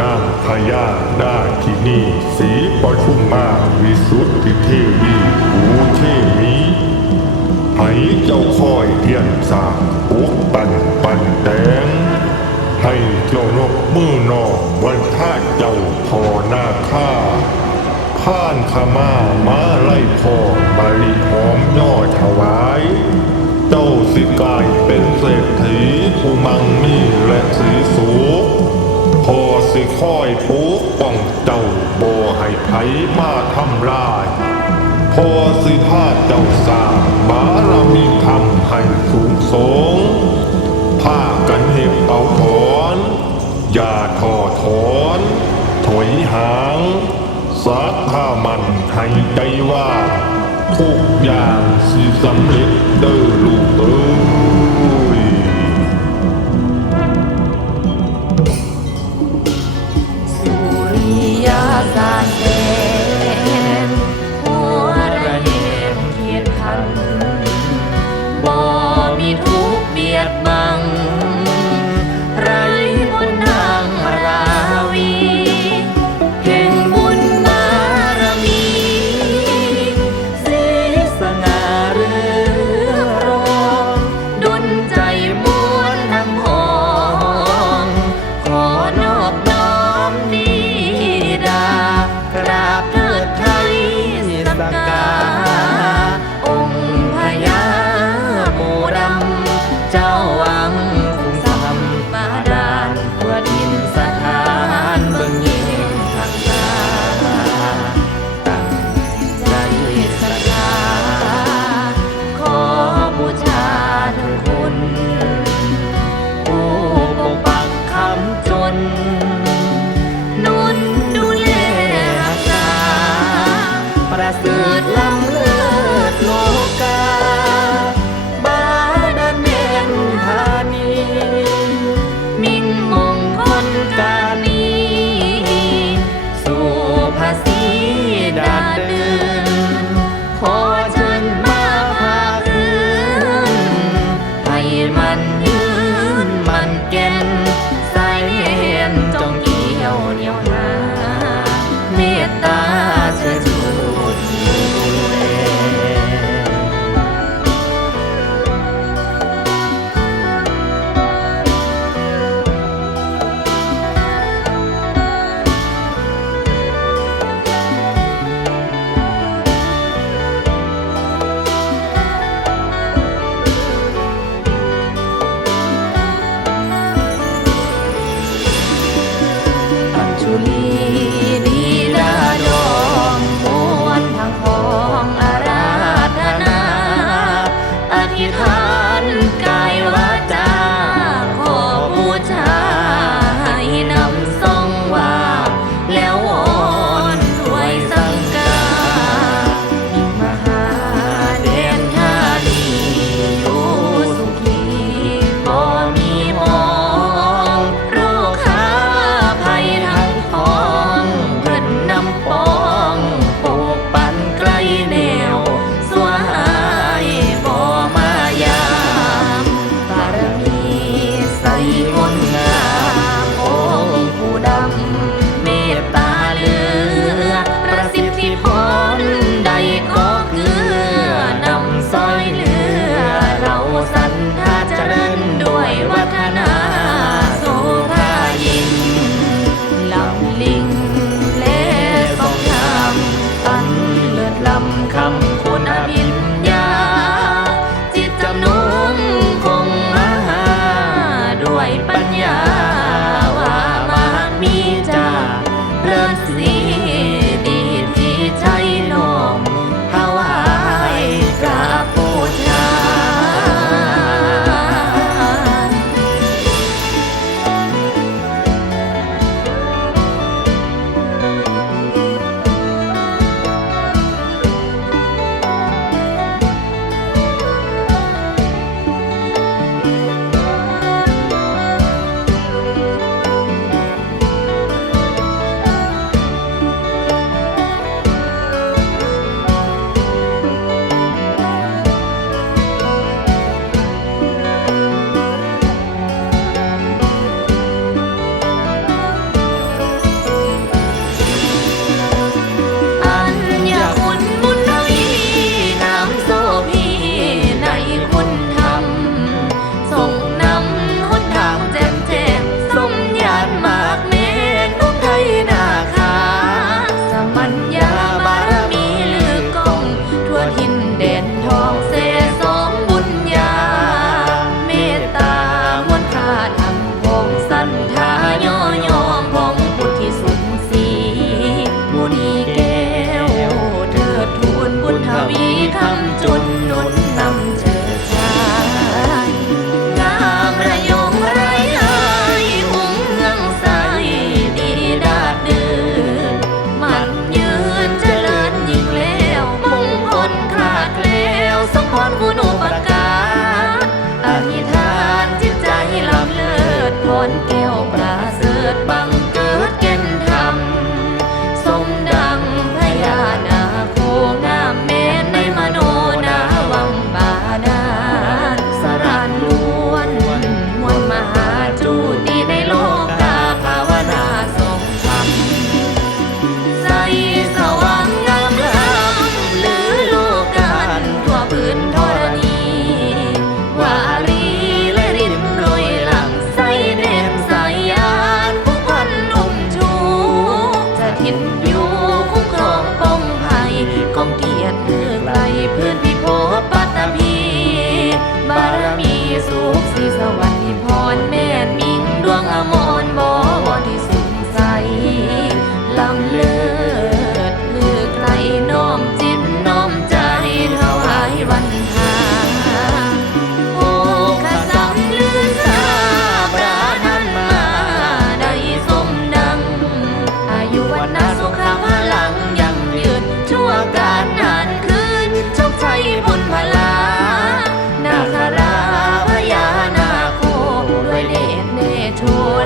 หน้าพยานาที่นี่สีปชุมมาวิสุทธิเทวีภูเทมีให้เจ้าคอยเทียนสาอุกปันปันแดงให้เจ้านกมือนอกวันท่าเจ้าพอหน้าข้าผ่านขมามาไล่พอบาริหอมย่อถวาย เจ้าสิกายเป็นเศรษฐีผู้มังมีและสีสูง คอยปกป้องเจ้าบ่ให้ไผมาทำลาย พอสิพาเจ้าสร้างบารมีทำให้สูงสงผ้ากันเห็บเป่าถอน อย่าทอถอน ถอยหางสักถ้ามันให้ใจว่าทุกอย่างสิสำเร็จเด้อลูกเอ้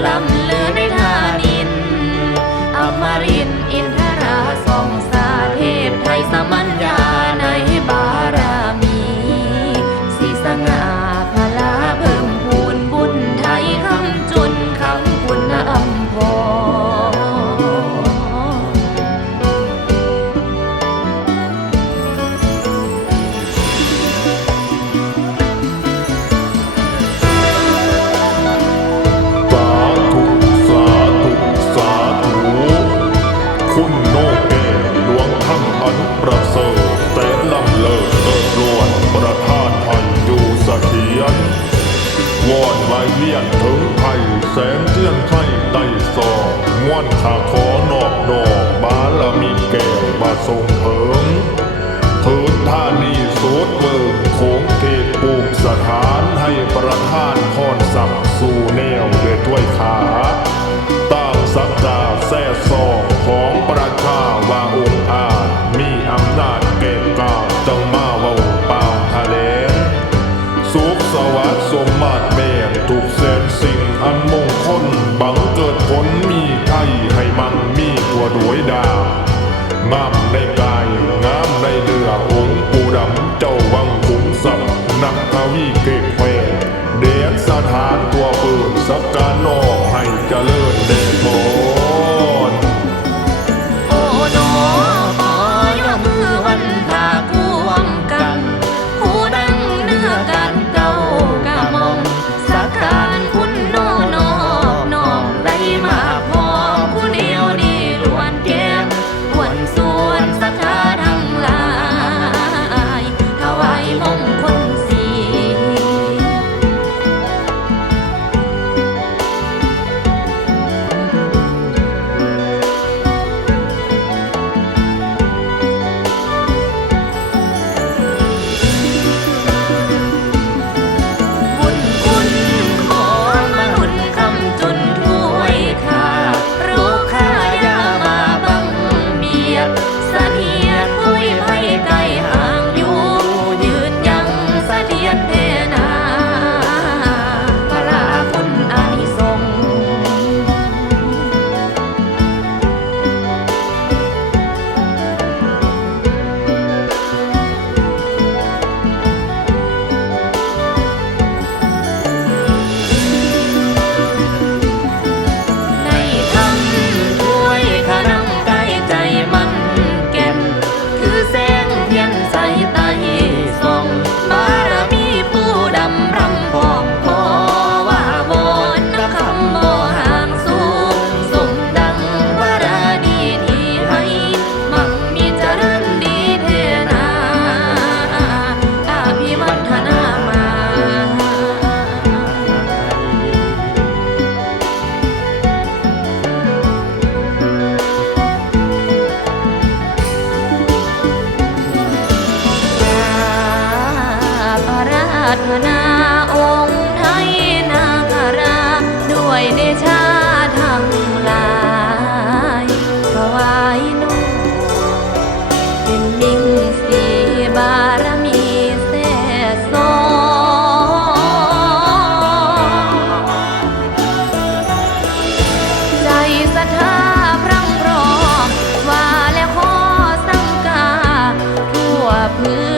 la mano. พรสั รัตนาองค์ไทยนาคารา ด้วยเดชาทั้งหลายถวายนุ่เป็นมิ่งสีบารมีแส่สองใจศรัทธาพรั่งพร้อมว่าแล้วขอสังกาทั่วพื้น